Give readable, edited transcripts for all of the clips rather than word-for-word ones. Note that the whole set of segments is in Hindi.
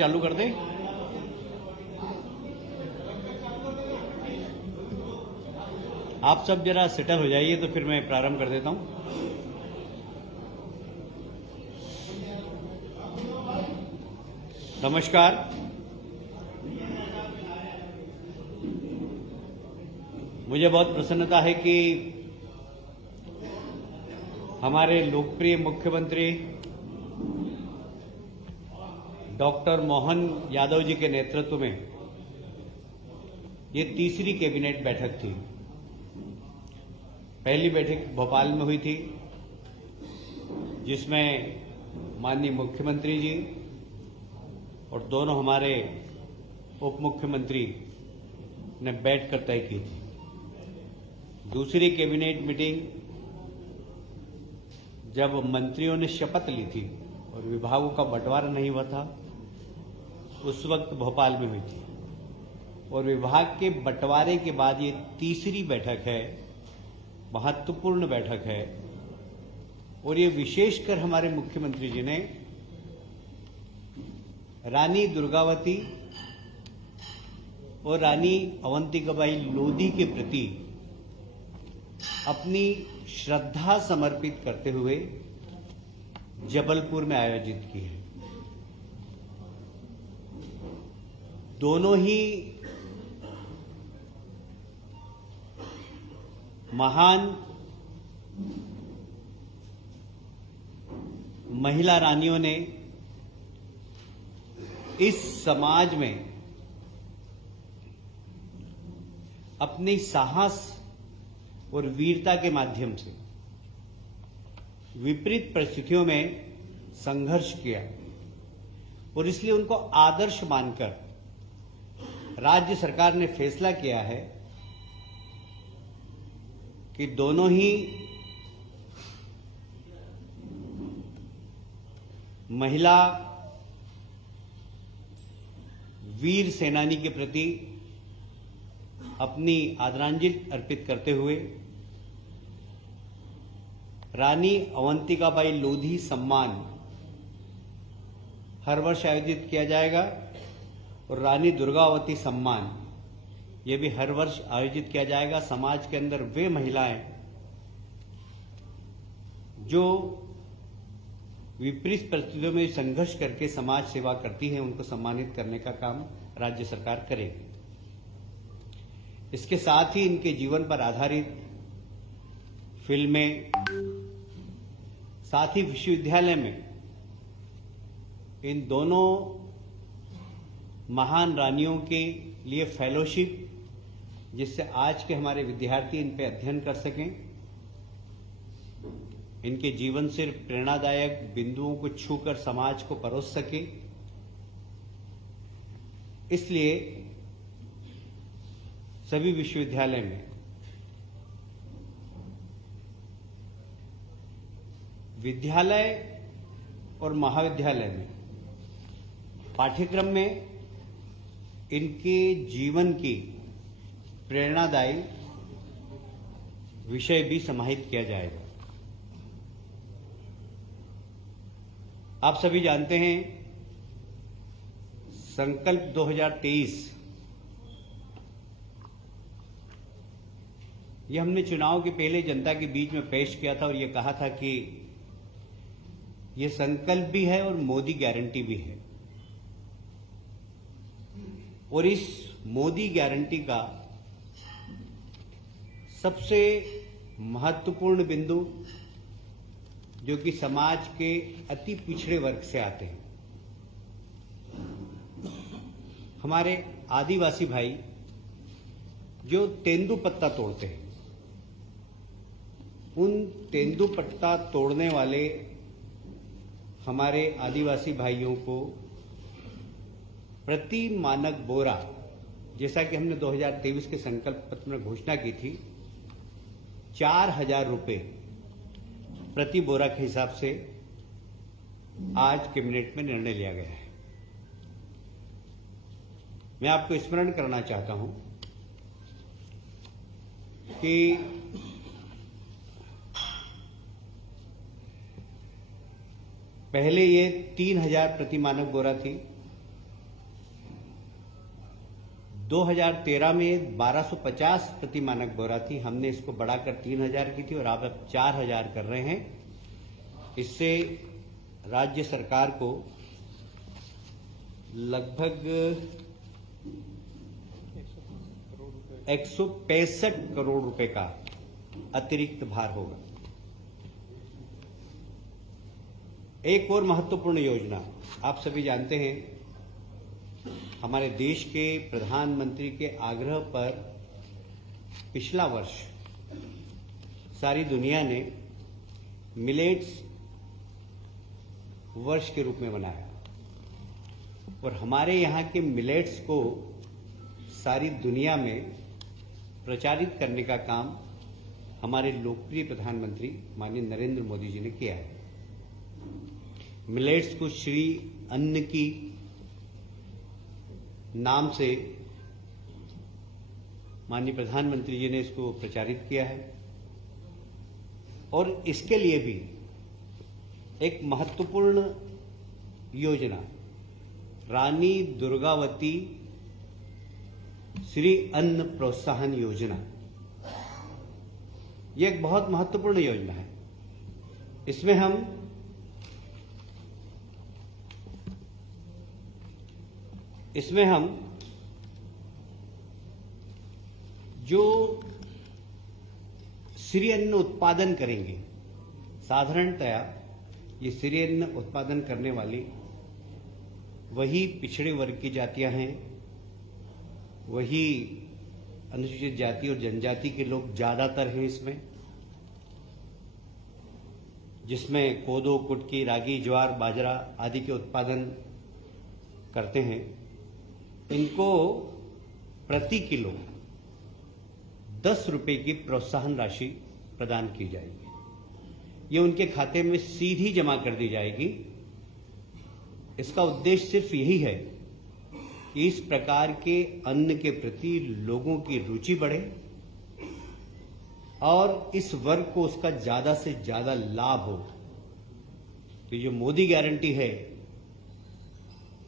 चालू कर दें। आप सब जरा सेटल हो जाइए तो फिर मैं प्रारंभ कर देता हूं। नमस्कार। मुझे बहुत प्रसन्नता है कि हमारे लोकप्रिय मुख्यमंत्री डॉक्टर मोहन यादव जी के नेतृत्व में ये तीसरी कैबिनेट बैठक थी। पहली बैठक भोपाल में हुई थी, जिसमें माननीय मुख्यमंत्री जी और दोनों हमारे उप मुख्यमंत्री ने बैठकर तय की थी। दूसरी कैबिनेट मीटिंग जब मंत्रियों ने शपथ ली थी और विभागों का बंटवारा नहीं हुआ था, उस वक्त भोपाल में हुई थी। और विभाग के बंटवारे के बाद ये तीसरी बैठक है, महत्वपूर्ण बैठक है। और ये विशेषकर हमारे मुख्यमंत्री जी ने रानी दुर्गावती और रानी अवंतिकाबाई लोधी के प्रति अपनी श्रद्धा समर्पित करते हुए जबलपुर में आयोजित की है। दोनों ही महान महिला रानियों ने इस समाज में अपनी साहस और वीरता के माध्यम से विपरीत परिस्थितियों में संघर्ष किया और इसलिए उनको आदर्श मानकर राज्य सरकार ने फैसला किया है कि दोनों ही महिला वीर सेनानी के प्रति अपनी आदरांजलि अर्पित करते हुए रानी अवंतिकाबाई लोधी सम्मान हर वर्ष आयोजित किया जाएगा और रानी दुर्गावती सम्मान ये भी हर वर्ष आयोजित किया जाएगा। समाज के अंदर वे महिलाएं जो विपरीत परिस्थितियों में संघर्ष करके समाज सेवा करती हैं, उनको सम्मानित करने का काम राज्य सरकार करेगी। इसके साथ ही इनके जीवन पर आधारित फिल्में, साथ ही विश्वविद्यालय में इन दोनों महान रानियों के लिए फेलोशिप, जिससे आज के हमारे विद्यार्थी इन पे अध्ययन कर सकें, इनके जीवन से प्रेरणादायक बिंदुओं को छूकर समाज को परोस सके, इसलिए सभी विश्वविद्यालय में विद्यालय और महाविद्यालय में पाठ्यक्रम में इनके जीवन की प्रेरणादायी विषय भी समाहित किया जाएगा। आप सभी जानते हैं, संकल्प 2023 ये हमने चुनाव के पहले जनता के बीच में पेश किया था और ये कहा था कि ये संकल्प भी है और मोदी गारंटी भी है। और इस मोदी गारंटी का सबसे महत्वपूर्ण बिंदु जो कि समाज के अति पिछड़े वर्ग से आते हैं, हमारे आदिवासी भाई जो तेंदुपत्ता तोड़ते हैं, उन तेंदुपत्ता तोड़ने वाले हमारे आदिवासी भाइयों को प्रति मानक बोरा, जैसा कि हमने 2023 के संकल्प पत्र में घोषणा की थी, 4,000 रुपये प्रति बोरा के हिसाब से आज कैबिनेट में निर्णय लिया गया है। मैं आपको स्मरण करना चाहता हूं कि पहले ये 3,000 प्रति मानक बोरा थी, 2013 में 1250 प्रति मानक बोरा थी, हमने इसको बढ़ाकर 3000 की थी और आप अब 4000 कर रहे हैं। इससे राज्य सरकार को लगभग 165 करोड़ रुपए का अतिरिक्त भार होगा। एक और महत्वपूर्ण योजना, आप सभी जानते हैं, हमारे देश के प्रधानमंत्री के आग्रह पर पिछला वर्ष सारी दुनिया ने मिलेट्स वर्ष के रूप में मनाया और हमारे यहाँ के मिलेट्स को सारी दुनिया में प्रचारित करने का काम हमारे लोकप्रिय प्रधानमंत्री माननीय नरेंद्र मोदी जी ने किया है। मिलेट्स को श्री अन्न की नाम से माननीय प्रधानमंत्री जी ने इसको प्रचारित किया है और इसके लिए भी एक महत्वपूर्ण योजना रानी दुर्गावती श्री अन्न प्रोत्साहन योजना, यह एक बहुत महत्वपूर्ण योजना है। इसमें हम जो श्री अन्न उत्पादन करेंगे, साधारणतया ये श्री अन्न उत्पादन करने वाली वही पिछड़े वर्ग की जातियां हैं, वही अनुसूचित जाति और जनजाति के लोग ज्यादातर हैं इसमें, जिसमें कोदो, कुटकी, रागी, ज्वार, बाजरा आदि के उत्पादन करते हैं। इनको प्रति किलो 10 रुपए की प्रोत्साहन राशि प्रदान की जाएगी। ये उनके खाते में सीधी जमा कर दी जाएगी। इसका उद्देश्य सिर्फ यही है कि इस प्रकार के अन्न के प्रति लोगों की रुचि बढ़े और इस वर्ग को उसका ज्यादा से ज्यादा लाभ हो। तो ये मोदी गारंटी है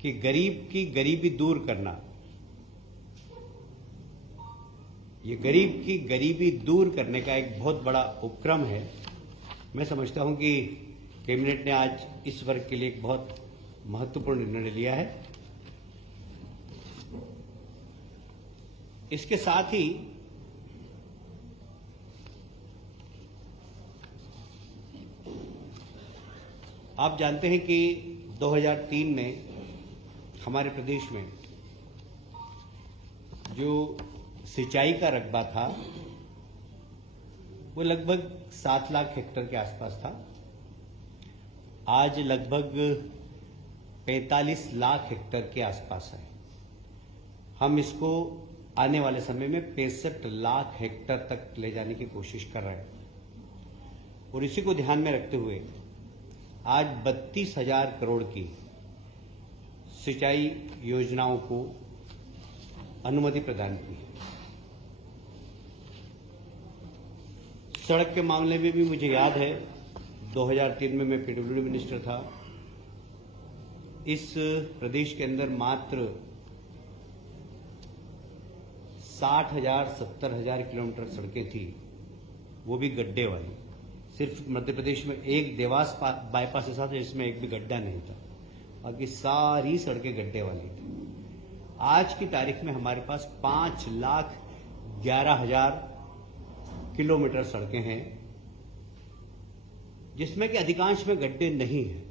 कि गरीब की गरीबी दूर करना, ये गरीब की गरीबी दूर करने का एक बहुत बड़ा उपक्रम है। मैं समझता हूं कि कैबिनेट ने आज इस वर्ग के लिए एक बहुत महत्वपूर्ण निर्णय लिया है। इसके साथ ही आप जानते हैं कि 2003 में हमारे प्रदेश में जो सिंचाई का रकबा था वो लगभग 7 लाख हेक्टेयर के आसपास था। आज लगभग 45 लाख हेक्टेयर के आसपास है। हम इसको आने वाले समय में 65 लाख हेक्टेयर तक ले जाने की कोशिश कर रहे हैं और इसी को ध्यान में रखते हुए आज 32,000 करोड़ की सिंचाई योजनाओं को अनुमति प्रदान की है। सड़क के मामले में भी मुझे याद है 2003 में मैं पीडब्ल्यूडी मिनिस्टर था। इस प्रदेश के अंदर मात्र 60,000 70,000 किलोमीटर सड़कें थी, वो भी गड्ढे वाली। सिर्फ मध्य प्रदेश में एक देवास बाईपास ऐसा था जिसमें एक भी गड्ढा नहीं था, बाकी सारी सड़कें गड्ढे वाली थी। आज की तारीख में हमारे पास 5,11,000 किलोमीटर सड़कें हैं, जिसमें कि अधिकांश में गड्ढे नहीं हैं।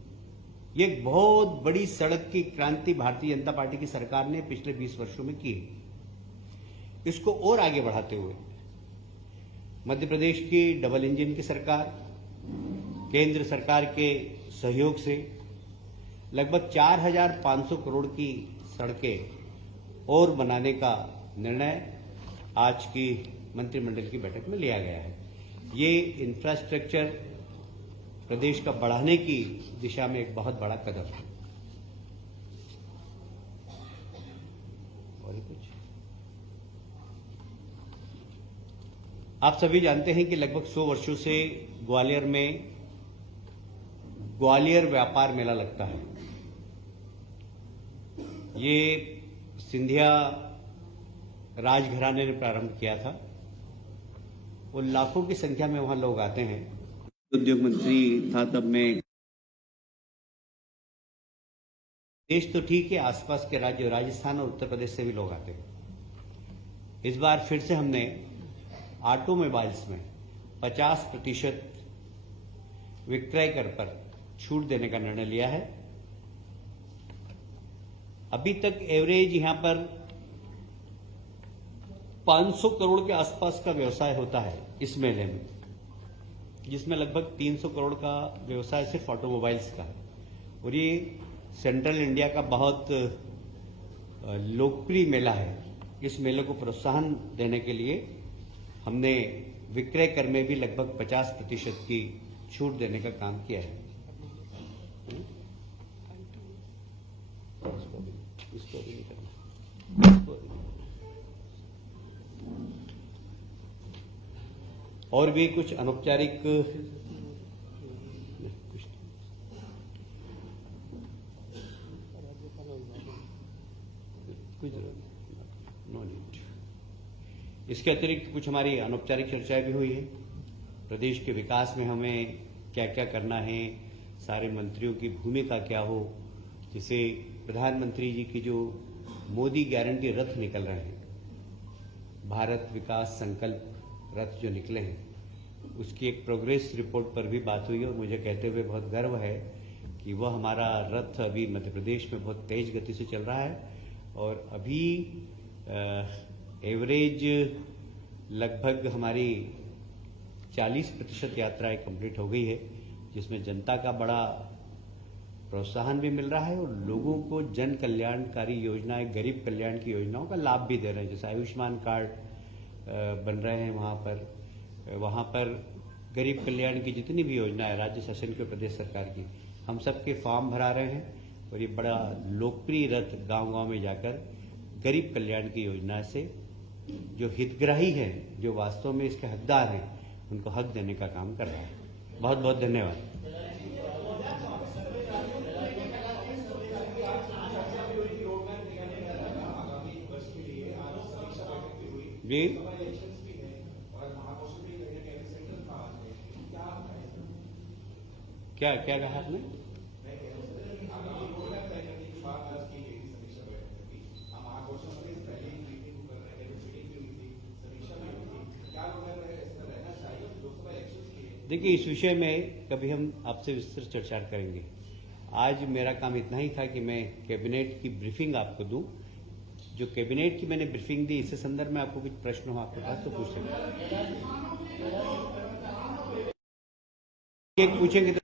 ये एक बहुत बड़ी सड़क की क्रांति भारतीय जनता पार्टी की सरकार ने पिछले 20 वर्षों में की। इसको और आगे बढ़ाते हुए मध्य प्रदेश की डबल इंजन की सरकार, केंद्र सरकार के सहयोग से लगभग 4,500 करोड़ की सड़कें और बनाने का निर्णय आज की मंत्रिमंडल की बैठक में लिया गया है। ये इंफ्रास्ट्रक्चर प्रदेश का बढ़ाने की दिशा में एक बहुत बड़ा कदम है। और कुछ आप सभी जानते हैं कि लगभग 100 वर्षों से ग्वालियर में ग्वालियर व्यापार मेला लगता है। ये सिंधिया राजघराने ने प्रारंभ किया था। वो लाखों की संख्या में वहां लोग आते हैं। उद्योग मंत्री था तब मैं, देश तो ठीक है, आसपास के राज्य राजस्थान और उत्तर प्रदेश से भी लोग आते हैं। इस बार फिर से हमने ऑटोमोबाइल्स में 50% विक्रय कर पर छूट देने का निर्णय लिया है। अभी तक एवरेज यहां पर 500 करोड़ के आसपास का व्यवसाय होता है इस मेले में, जिसमें लगभग 300 करोड़ का व्यवसाय सिर्फ ऑटोमोबाइल्स का है। और ये सेंट्रल इंडिया का बहुत लोकप्रिय मेला है। इस मेले को प्रोत्साहन देने के लिए हमने विक्रय कर में भी लगभग 50% की छूट देने का काम किया है। इसको भी नहीं करना। और भी कुछ अनौपचारिक नो नीड। इसके अतिरिक्त कुछ हमारी अनौपचारिक चर्चाएं भी हुई है। प्रदेश के विकास में हमें क्या क्या करना है, सारे मंत्रियों की भूमिका क्या हो। जैसे प्रधानमंत्री जी की जो मोदी गारंटी रथ निकल रहे हैं, भारत विकास संकल्प रथ जो निकले हैं, उसकी एक प्रोग्रेस रिपोर्ट पर भी बात हुई और मुझे कहते हुए बहुत गर्व है कि वह हमारा रथ अभी मध्य प्रदेश में बहुत तेज गति से चल रहा है। और अभी एवरेज लगभग हमारी 40% यात्राएं कंप्लीट हो गई है, जिसमें जनता का बड़ा प्रोत्साहन भी मिल रहा है और लोगों को जन कल्याणकारी योजनाएं, गरीब कल्याण की योजनाओं का लाभ भी दे रहे हैं। जैसे आयुष्मान कार्ड बन रहे हैं वहां पर गरीब कल्याण की जितनी भी योजना है राज्य शासन की, प्रदेश सरकार की, हम सबके फॉर्म भरा रहे हैं। और ये बड़ा लोकप्रिय रथ गांव-गांव में जाकर गरीब कल्याण की योजना से जो हितग्राही हैं, जो वास्तव में इसके हकदार हैं, उनको हक देने का काम कर रहा है। बहुत बहुत धन्यवाद। जी, क्या क्या कहा आपने? देखिए, इस विषय में कभी हम आपसे विस्तृत चर्चा करेंगे। आज मेरा काम इतना ही था कि मैं कैबिनेट की ब्रीफिंग आपको दूं। जो कैबिनेट की मैंने ब्रीफिंग दी, इससे संदर्भ में आपको कुछ प्रश्न हो आपके पास तो पूछ सकते हैं। पूछेंगे तो